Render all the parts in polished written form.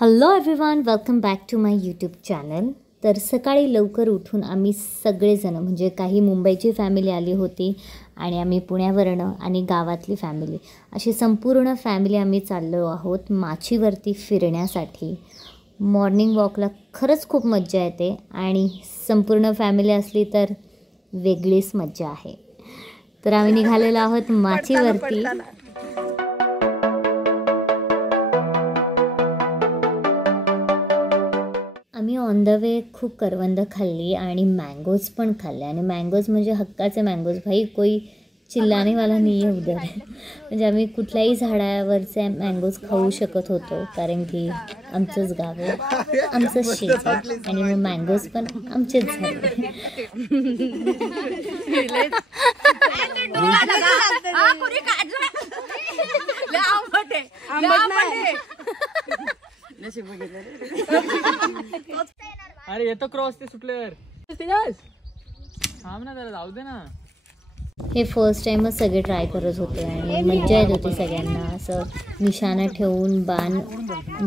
Hello everyone, welcome back to my YouTube channel. तर सकाळी लवकर उठून आम्ही सगळेजण म्हणजे काही मुंबईची फॅमिली आली होती आणि आम्ही पुण्यावरनं आणि गावातली फॅमिली अशी संपूर्ण फॅमिली आम्ही चाललो आहोत माचीवरती फिरण्यासाठी. मॉर्निंग वॉकला खरंच खूप मज्जा येते आणि संपूर्ण फॅमिली असली तर वेगळीच मज्जा आहे. तर आम्ही निघालेलो आहोत माचीवरती. आम्ही ऑन द वे खूप करवंद खाल्ली आणि मँगोज पण खाल्ले. आणि मँगोज म्हणजे हक्काचे मँगोज, भाई कोई चिल्लाने वाला नाही आहे उधर. म्हणजे आम्ही कुठल्याही झाडावरचे मँगोज खाऊ शकत होतो, कारण की आमचंच गाव आहे, आमचंच शेत आहे आणि मग मँगोज पण आमचेच झाले. अरे येतो क्रॉस ते सुटल्यावर थांब ना जरा, जाऊ दे ना. हे फर्स्ट टाईमच सगळे ट्राय करत होते आणि मज्जा येत होती सगळ्यांना. असं निशाणा ठेवून बाण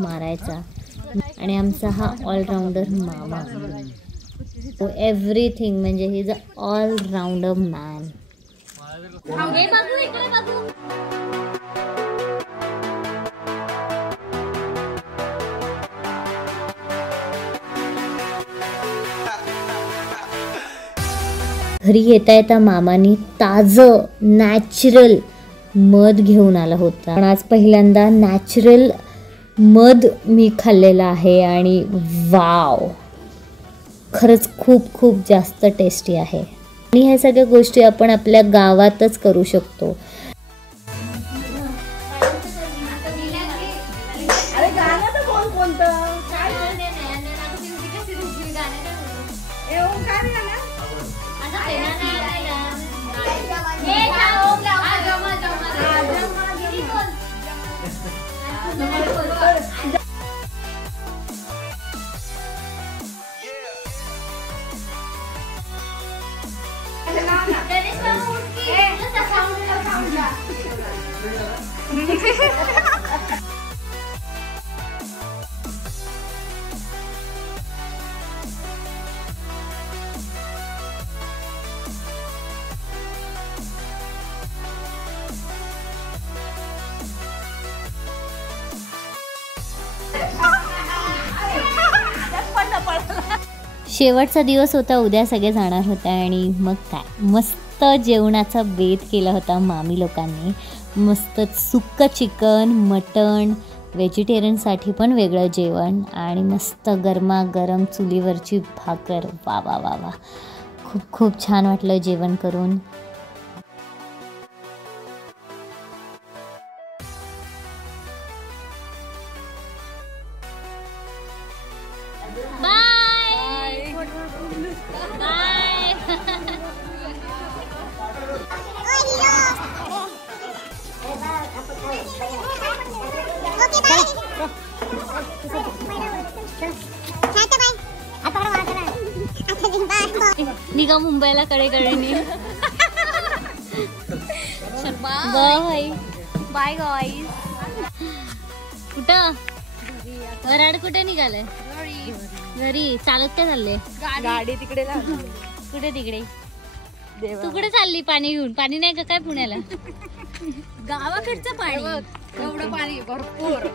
मारायचा. आणि आमचा हा ऑलराऊंडर मामा, एव्हरीथिंग म्हणजे he is a allrounder man. घरी येता येता मामानी ताजं नॅचरल मध घेऊन आला होता. पण आज पहिल्यांदा नॅचरल मध मी खाल्लेला आहे आणि वाव, खरंच खूप खूप जास्त टेस्टी आहे. आणि ह्या सगळ्या गोष्टी आपण आपल्या गावातच करू शकतो. शेवटचा दिवस होता, उद्या सगळे जाणार होते आणि मग काय मस्त जेवणाचा बेत केला होता मामी लोकांनी. मस्त सुक्कं चिकन, मटण, व्हेजिटेरियनसाठी पण वेगळं जेवण आणि मस्त गरमागरम चुलीवरची भाकर. वा वा वा वा, खूप खूप छान वाटलं जेवण करून. निघा मुंबईला कडेकडेने. बाय बाय गाईस. कुठं वराड कुठे निघालंय? घरी. चालत काय चालले? गाडी तिकडे कुठे तिकडे? तू कुठे चालली पाणी घेऊन? पाणी नाही का काय पुण्याला? गावाकडचं पाणी, एवढं पाणी भरपूर.